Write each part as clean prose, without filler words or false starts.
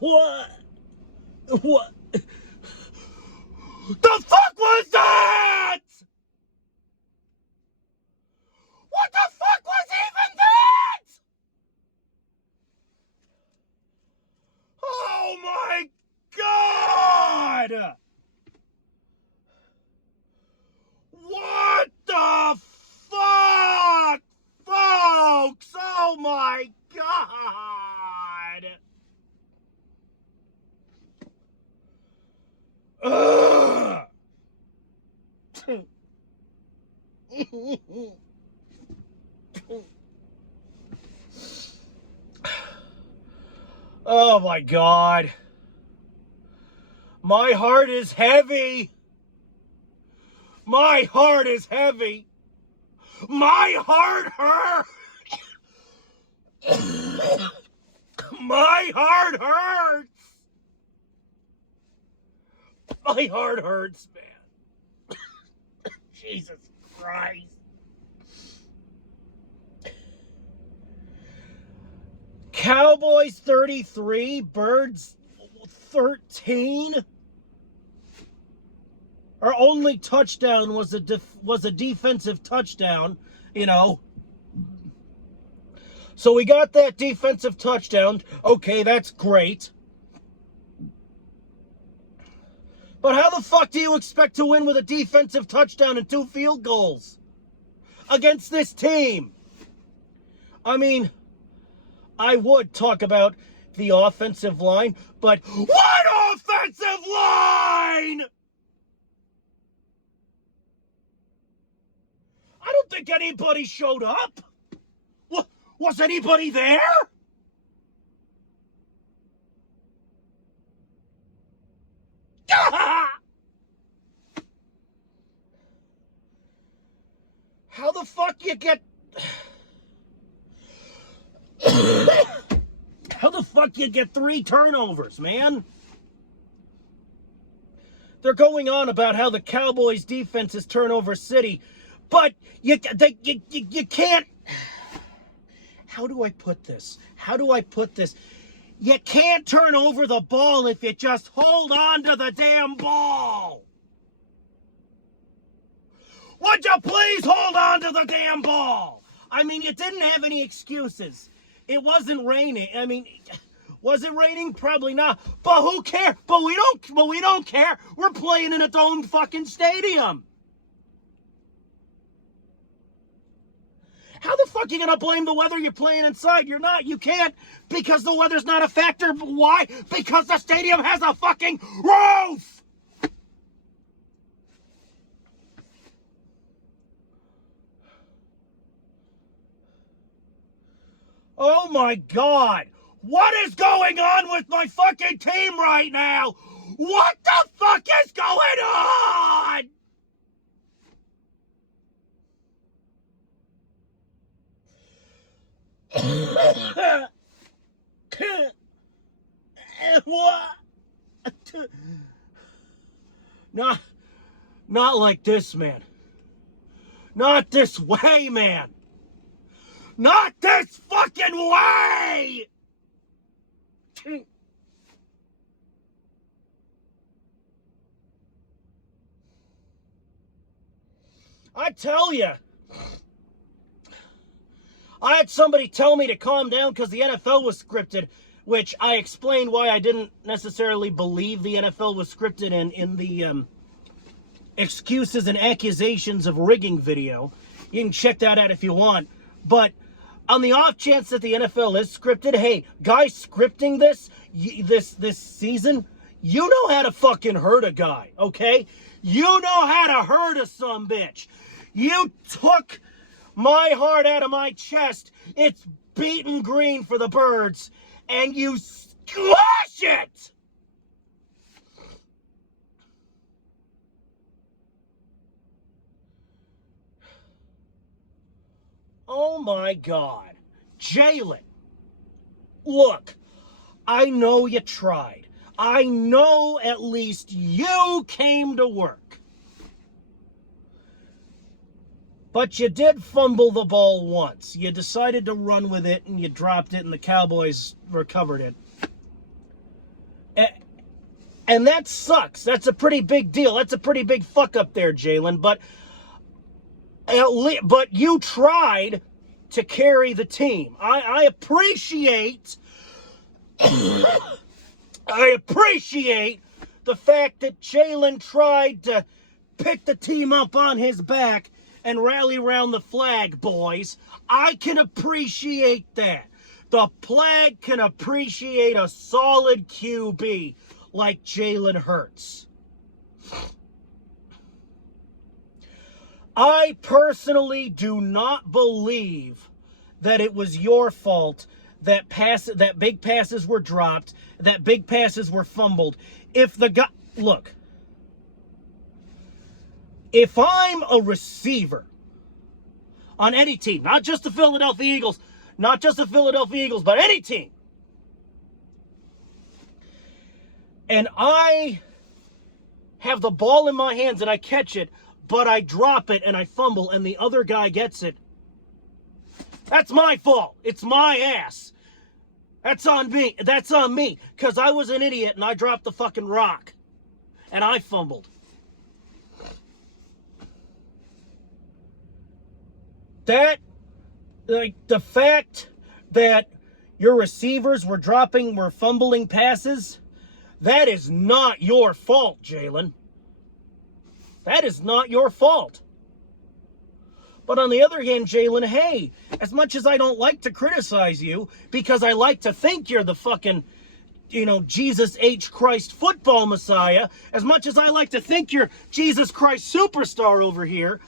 What? What? The fuck was that? What the fuck was even that? Oh my God! What the fuck, folks? Oh my God! Ugh. Oh my God. My heart is heavy. My heart is heavy. My heart hurts. My heart hurts. My heart hurts, man. Jesus Christ. Cowboys 33, Birds 13. Our only touchdown was a defensive touchdown, you know. So we got that defensive touchdown. Okay, that's great. But how the fuck do you expect to win with a defensive touchdown and 2 field goals against this team? I mean, I would talk about the offensive line, but what offensive line? I don't think anybody showed up. Was anybody there? How the fuck you get... How the fuck you get 3 turnovers, man? They're going on about how the Cowboys defense is turnover city, but you can't... How do I put this? You can't turn over the ball if you just hold on to the damn ball. Would you please hold on to the damn ball? I mean, you didn't have any excuses. It wasn't raining. I mean, was it raining? Probably not. But who cares? But we don't care. We're playing in a domed fucking stadium. How the fuck are you going to blame the weather? You're playing inside. You're not. You can't, because the weather's not a factor. Why? Because the stadium has a fucking roof! Oh my God. What is going on with my fucking team right now? What the fuck is going on? What? Not like this, man. Not this way, man. Not this fucking way! I tell you, I had somebody tell me to calm down because the NFL was scripted, which I explained why I didn't necessarily believe the NFL was scripted in the excuses and accusations of rigging video. You can check that out if you want. But on the off chance that the NFL is scripted, hey, guys scripting this season, you know how to fucking hurt a guy, okay? You know how to hurt a sumbitch. You took my heart out of my chest. It's beaten green for the Birds, and you squash it! Oh my God. Jalen, look, I know you tried. I know at least you came to work. But you did fumble the ball once. You decided to run with it, and you dropped it, and the Cowboys recovered it. And that sucks. That's a pretty big deal. That's a pretty big fuck up there, Jalen. But you tried to carry the team. I appreciate I appreciate the fact that Jalen tried to pick the team up on his back and rally around the flag, boys. I can appreciate that. The flag can appreciate a solid QB like Jalen Hurts. I personally do not believe that it was your fault that big passes were dropped, that big passes were fumbled. If I'm a receiver on any team, not just the Philadelphia Eagles, but any team, and I have the ball in my hands and I catch it, but I drop it and I fumble and the other guy gets it, that's my fault. It's my ass. That's on me. That's on me. Because I was an idiot and I dropped the fucking rock. And I fumbled. The fact that your receivers were fumbling passes, that is not your fault, Jalen. That is not your fault. But on the other hand, Jalen, hey, as much as I don't like to criticize you, because I like to think you're the fucking, Jesus H. Christ football messiah, as much as I like to think you're Jesus Christ superstar over here,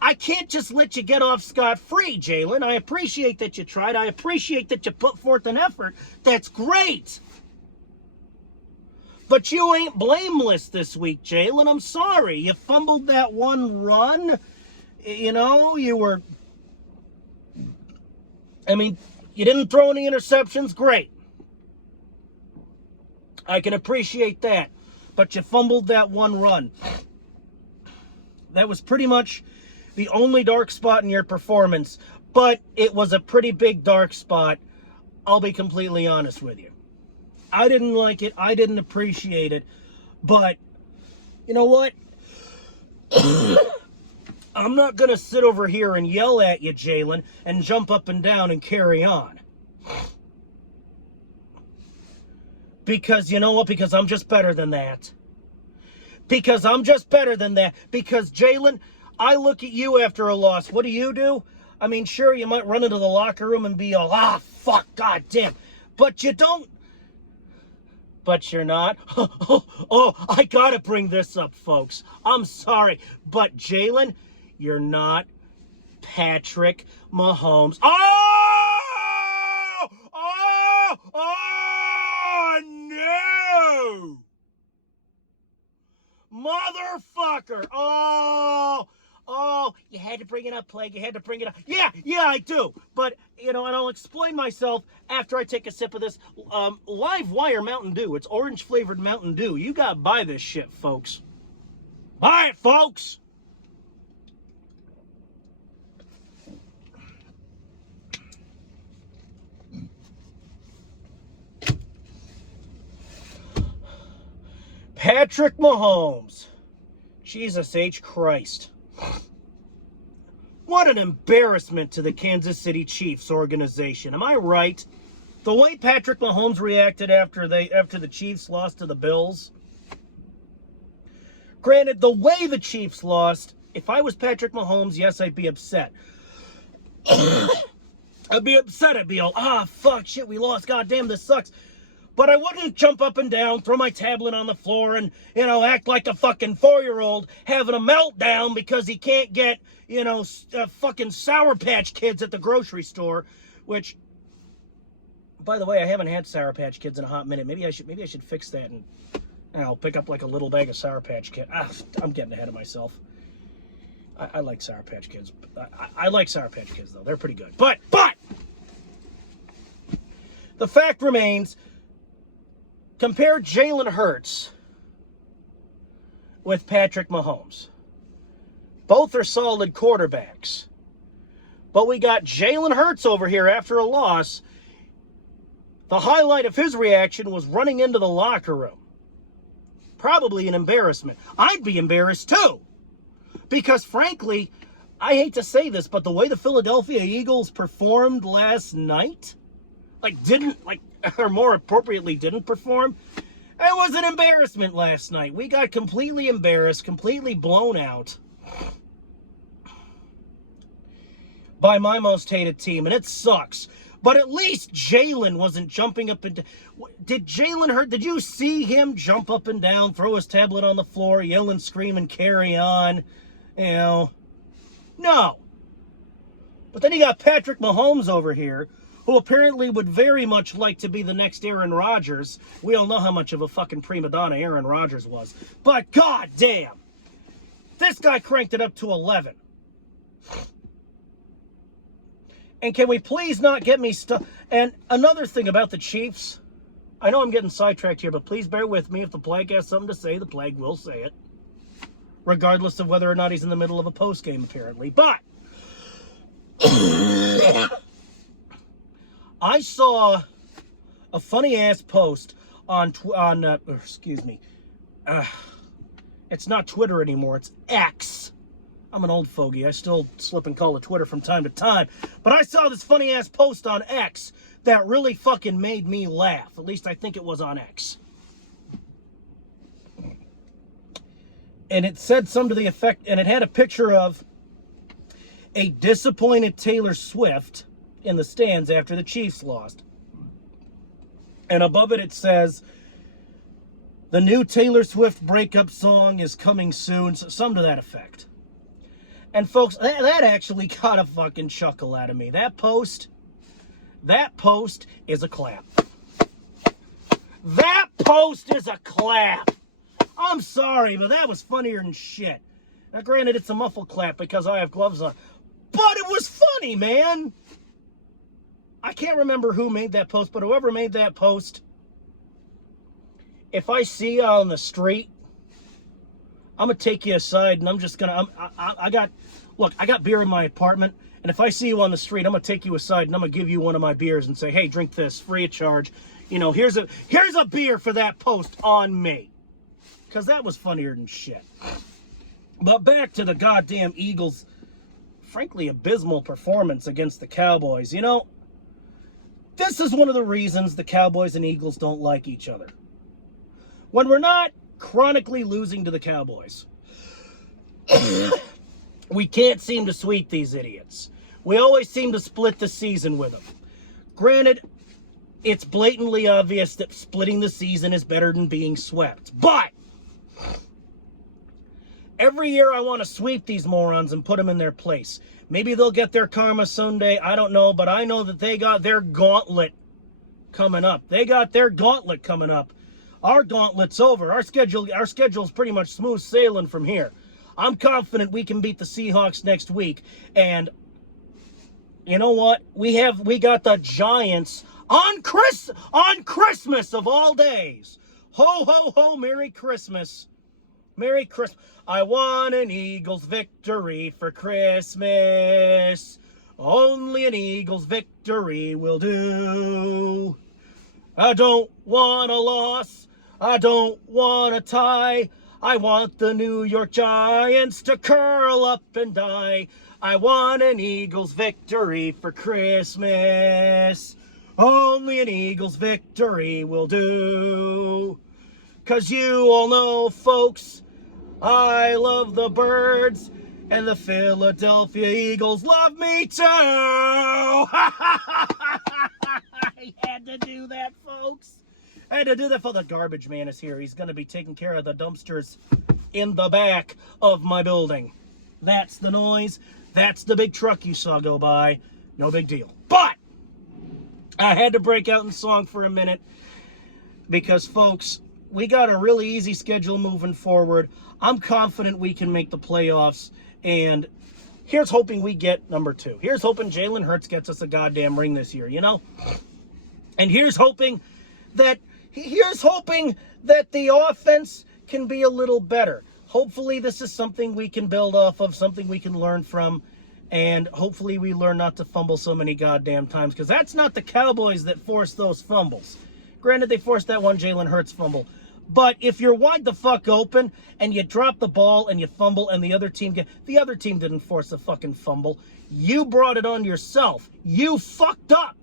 I can't just let you get off scot-free, Jalen. I appreciate that you tried. I appreciate that you put forth an effort. That's great. But you ain't blameless this week, Jalen. I'm sorry. You fumbled that one run. You didn't throw any interceptions. Great. I can appreciate that. But you fumbled that one run. That was pretty much the only dark spot in your performance. But it was a pretty big dark spot. I'll be completely honest with you. I didn't like it. I didn't appreciate it. But, you know what? I'm not going to sit over here and yell at you, Jalen, and jump up and down and carry on. Because, you know what? Because I'm just better than that. Because, Jalen, I look at you after a loss. What do? Sure, you might run into the locker room and be all, fuck, goddamn. But you don't. But you're not. I got to bring this up, folks. I'm sorry. But, Jalen, you're not Patrick Mahomes. Oh, no! Motherfucker. Oh, you had to bring it up, Plague. You had to bring it up. Yeah, I do. But, and I'll explain myself after I take a sip of this Live Wire Mountain Dew. It's orange-flavored Mountain Dew. You got to buy this shit, folks. Buy it, folks! Patrick Mahomes. Jesus H. Christ. What an embarrassment to the Kansas City Chiefs organization. Am I right? The way Patrick Mahomes reacted after the Chiefs lost to the Bills. Granted, the way the Chiefs lost, if I was Patrick Mahomes, yes, I'd be upset. I'd be upset. I'd be all, fuck, shit, we lost. Goddamn, this sucks. But I wouldn't jump up and down, throw my tablet on the floor, and, act like a fucking 4-year-old having a meltdown because he can't get, fucking Sour Patch Kids at the grocery store, which, by the way, I haven't had Sour Patch Kids in a hot minute. Maybe I should fix that and I'll pick up like a little bag of Sour Patch Kids. I'm getting ahead of myself. I like Sour Patch Kids. I like Sour Patch Kids, though. They're pretty good. But the fact remains, compare Jalen Hurts with Patrick Mahomes. Both are solid quarterbacks. But we got Jalen Hurts over here after a loss. The highlight of his reaction was running into the locker room. Probably an embarrassment. I'd be embarrassed too. Because frankly, I hate to say this, but the way the Philadelphia Eagles performed last night, or more appropriately, didn't perform, it was an embarrassment last night. We got completely embarrassed, completely blown out by my most hated team, and it sucks. But at least Jalen wasn't jumping up and down. Did you see him jump up and down, throw his tablet on the floor, yell and scream and carry on? No. But then you got Patrick Mahomes over here, who apparently would very much like to be the next Aaron Rodgers. We all know how much of a fucking prima donna Aaron Rodgers was. But goddamn, this guy cranked it up to 11. And can we please not get me stuck? And another thing about the Chiefs, I know I'm getting sidetracked here, but please bear with me. If the Plague has something to say, the Plague will say it. Regardless of whether or not he's in the middle of a postgame, apparently. But I saw a funny-ass post it's not Twitter anymore, it's X. I'm an old fogey. I still slip and call it Twitter from time to time. But I saw this funny-ass post on X that really fucking made me laugh. At least I think it was on X. And it said something to the effect, and it had a picture of a disappointed Taylor Swift in the stands after the Chiefs lost. And above it, it says, the new Taylor Swift breakup song is coming soon. Something to that effect. And folks, that actually got a fucking chuckle out of me. That post is a clap. That post is a clap. I'm sorry, but that was funnier than shit. Now, granted, it's a muffled clap because I have gloves on. But it was funny, man. I can't remember who made that post, but whoever made that post, if I see you on the street, I'm going to take you aside, and I'm just going to, I got beer in my apartment, and if I see you on the street, I'm going to take you aside, and I'm going to give you one of my beers and say, hey, drink this, free of charge. You know, here's a beer for that post on me. Because that was funnier than shit. But back to the goddamn Eagles' frankly abysmal performance against the Cowboys. You know, this is one of the reasons the Cowboys and Eagles don't like each other. When we're not chronically losing to the Cowboys, we can't seem to sweep these idiots. We always seem to split the season with them. Granted, it's blatantly obvious that splitting the season is better than being swept. But every year I want to sweep these morons and put them in their place. Maybe they'll get their karma someday. I don't know, but I know that they got their gauntlet coming up. Our gauntlet's over. Our schedule's pretty much smooth sailing from here. I'm confident we can beat the Seahawks next week. And you know what? We got the Giants on Christmas of all days. Ho, ho, ho, Merry Christmas. Merry Christmas. I want an Eagles victory for Christmas. Only an Eagles victory will do. I don't want a loss. I don't want a tie. I want the New York Giants to curl up and die. I want an Eagles victory for Christmas. Only an Eagles victory will do. 'Cause you all know, folks, I love the Birds, and the Philadelphia Eagles love me too. I had to do that, folks. I had to do that for the garbage man is here. He's going to be taking care of the dumpsters in the back of my building. That's the noise. That's the big truck you saw go by. No big deal. But I had to break out in song for a minute because, folks, we got a really easy schedule moving forward. I'm confident we can make the playoffs. And here's hoping we get number 2. Here's hoping Jalen Hurts gets us a goddamn ring this year, you know? And here's hoping that the offense can be a little better. hopefully this is something we can build off of, something we can learn from, and hopefully we learn not to fumble so many goddamn times, because that's not the Cowboys that forced those fumbles. Granted, they forced that one Jalen Hurts fumble. But if you're wide the fuck open and you drop the ball and you fumble and the other team didn't force a fucking fumble. You brought it on yourself. You fucked up.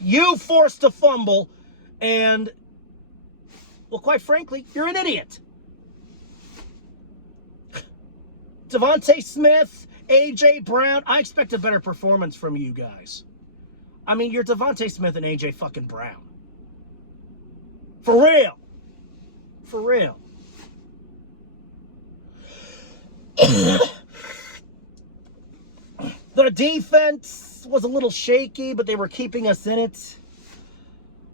You forced a fumble and, well, quite frankly, you're an idiot. Devontae Smith, A.J. Brown, I expect a better performance from you guys. I mean, you're Devontae Smith and A.J. fucking Brown. For real. For real. The defense was a little shaky, but they were keeping us in it.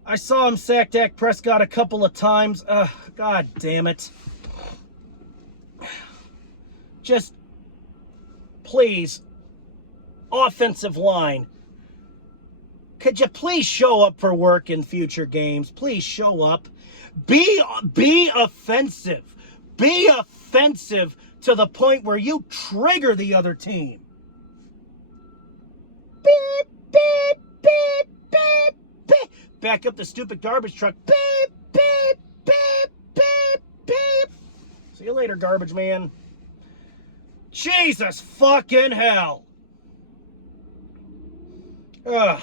I saw him sack Dak Prescott a couple of times. God damn it. Just, please, offensive line, could you please show up for work in future games? Please show up. Be offensive. Be offensive to the point where you trigger the other team. Beep, beep, beep, beep, beep. Back up the stupid garbage truck. Beep, beep, beep, beep, beep. See you later, garbage man. Jesus fucking hell. Ugh.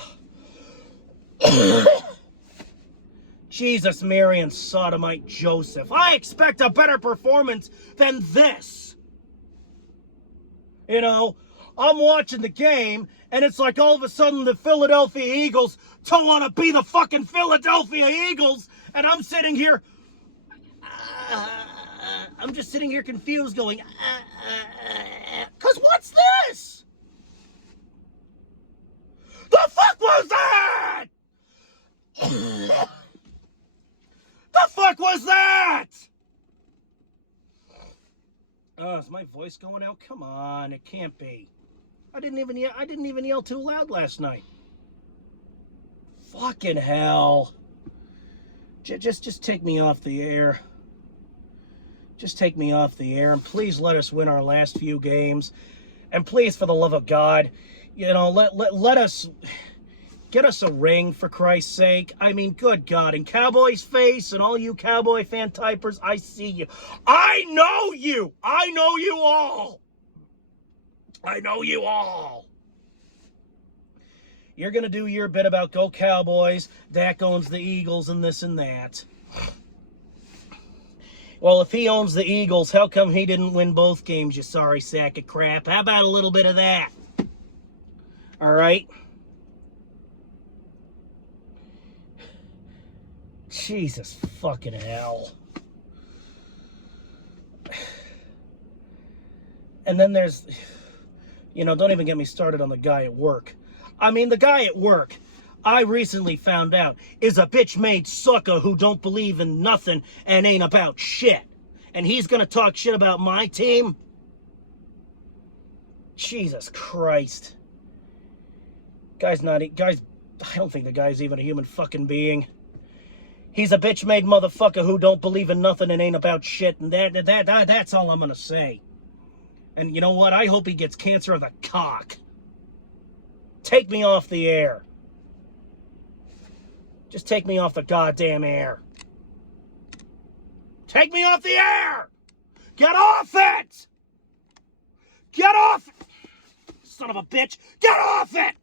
Jesus, Mary, and sodomite Joseph. I expect a better performance than this. You know, I'm watching the game, and it's like all of a sudden the Philadelphia Eagles don't want to be the fucking Philadelphia Eagles, and I'm sitting here, I'm just sitting here confused going, because what's this? The fuck was that? The fuck was that? Oh, is my voice going out? Come on, it can't be. I didn't even yell too loud last night. Fucking hell. Just take me off the air. Just take me off the air, and please let us win our last few games. And please, for the love of God, you know, let us get us a ring, for Christ's sake. I mean, good God. In Cowboys face and all you Cowboy fan typers, I see you. I know you. I know you all. I know you all. You're going to do your bit about go Cowboys, Dak owns the Eagles, and this and that. Well, if he owns the Eagles, how come he didn't win both games, you sorry sack of crap? How about a little bit of that? All right? Jesus fucking hell. And then there's, you know, don't even get me started on the guy at work. I mean, the guy at work, I recently found out, is a bitch-made sucker who don't believe in nothing and ain't about shit. And he's gonna talk shit about my team? Jesus Christ. Guys, I don't think the guy's even a human fucking being. He's a bitch-made motherfucker who don't believe in nothing and ain't about shit, and that's all I'm gonna say. And you know what? I hope he gets cancer of the cock. Take me off the air. Just take me off the goddamn air. Take me off the air! Get off it! Get off it! Son of a bitch! Get off it!